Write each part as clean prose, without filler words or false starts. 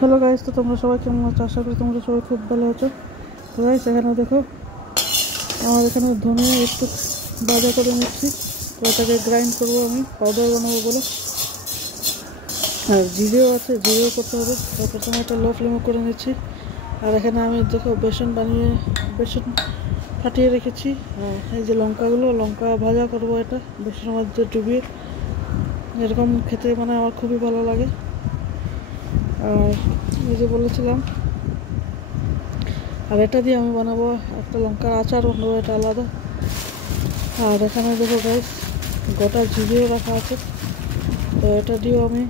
Hello guys, তো তোমরা সবাই কেমন আছো? আশা করি তোমরা সবাই খুব ভালো আছো। তো গাইস, এখানে দেখো আমার এখানে ধনে একটু ভাজা করে নিচ্ছি। তো এটাকে গ্রাইন্ড করবো, আমি পাউডার বানাবো বলে। আর জিরেও আছে, জিরেও করতে হবে। তো প্রথমে এটা লো ফ্লেমে করে নিচ্ছি। আর এখানে আমি দেখো বেসন ফাটিয়ে রেখেছি। আর এই যে লঙ্কা ভাজা করবো, এটা বেসনের মধ্যে ডুবিয়ে। এরকম খেতে মানে আমার খুবই ভালো লাগে। আর এই যে বলেছিলাম, আর এটা দিয়ে আমি বানাবো একটা লঙ্কার আচার বানাবো, এটা আলাদা। আর এখানে দেখো গাইস, গোটা জিরেও রাখা আছে। তো এটা দিয়েও আমি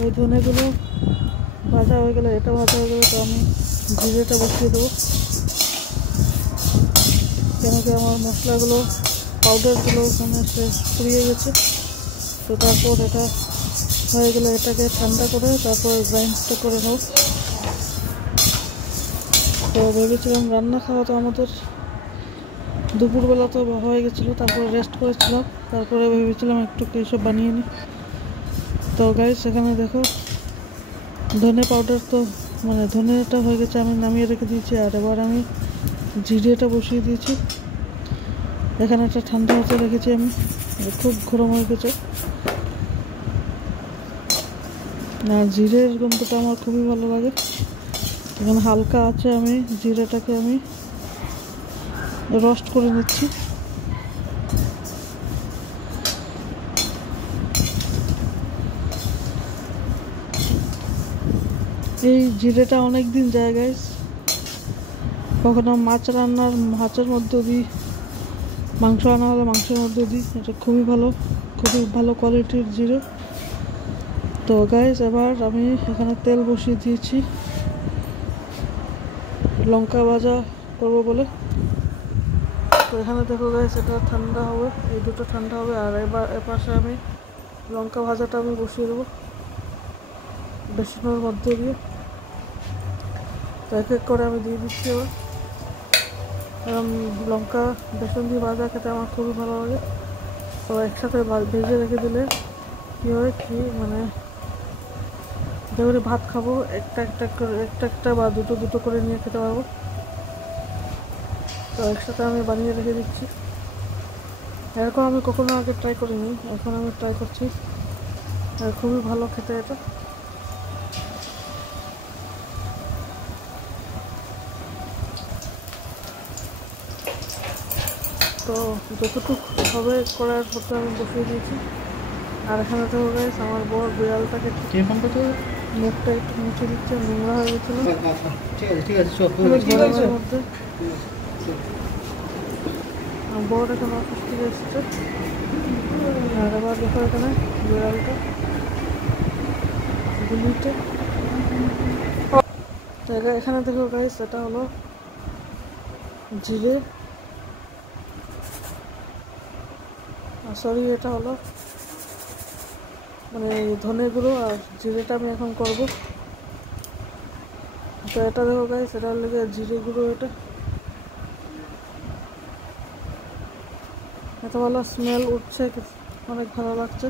ওই ধনেগুলো ভাজা হয়ে গেলে, এটা ভাজা হয়ে গেলে, তো আমি জিরেটা বসিয়ে দেবো। কেন কি আমার মশলাগুলো, পাউডারগুলো ওখানে পুড়িয়ে গেছে। তো তারপর এটা হয়ে গেলে এটাকে ঠান্ডা করে তারপর গ্রাইন্ডটা করে নেব। তো ভেবেছিলাম রান্না খাওয়া তো আমাদের দুপুরবেলা তো হয়ে গেছিলো, তারপরে রেস্ট করেছিলাম। তারপরে ভেবেছিলাম একটু এইসব বানিয়ে নিই। তো গাইস, এখানে দেখো ধনে পাউডার তো মানে ধনেটা হয়ে গেছে, আমি নামিয়ে রেখে দিয়েছি। আর এবার আমি জিরেটা বসিয়ে দিয়েছি। এখানে একটা ঠান্ডা হতে রেখেছি আমি, খুব গরম হয়ে গেছে। আর জিরের গন্ধটা আমার খুবই ভালো লাগে। এখানে হালকা আছে, আমি জিরেটাকে আমি রোস্ট করে নিচ্ছি। এই জিরেটা অনেক দিন যায় গাইস। কখনো মাছের মধ্যে দিই, মাংস আনা হলে মাংসের মধ্যে দিই। এটা খুবই ভালো কোয়ালিটির জিরে। তো গাইস, এবার আমি এখানে তেল বসিয়ে দিয়েছি লঙ্কা ভাজা করবো বলে। তো এখানে দেখো গাইস, এটা ঠান্ডা হবে, এই দুটো ঠান্ডা হবে। আর এবার এপাশে আমি লঙ্কা ভাজাটা আমি বসিয়ে দেবো বেসনের মধ্যে দিয়ে। তো এক এক করে আমি দিয়ে দিচ্ছি এবার। লঙ্কা বেসন দিয়ে ভাজা খেতে আমার খুবই ভালো লাগে। তো একসাথে ভেজে রেখে দিলে কী হয় কি, মানে যেবারে ভাত খাবো একটা বা দুটো করে নিয়ে খেতে পারবো। তো একসাথে আমি বানিয়ে রেখে দিচ্ছি। এরকম আমি কখনো আগে ট্রাই করিনি, এখন আমি ট্রাই করছি। আর খুবই ভালো খেতে এটা। তো যতটুকু হবে করার মতো আমি বসিয়ে দিয়েছি। আর এখানে তো গাইস, আমার বড় বিড়ালটাকে মুখটা একটু মুছে দিচ্ছে, নোংরা হয়ে গেছিলো গরমের মধ্যে। বড় এখন অফিস থেকে এসছে। আর আবার দেখো এখানে বিড়ালটা গুলিতে। এখানে দেখো গাইস, এটা হলো জিরে, সরি এটা হলো মানে ধনে গুঁড়ো। আর জিরেটা আমি এখন করব। তো এটা দেখো গাইস, এটা লেগে জিরে গুঁড়ো। এটা এত ভালো স্মেল উঠছে, অনেক ভালো লাগছে।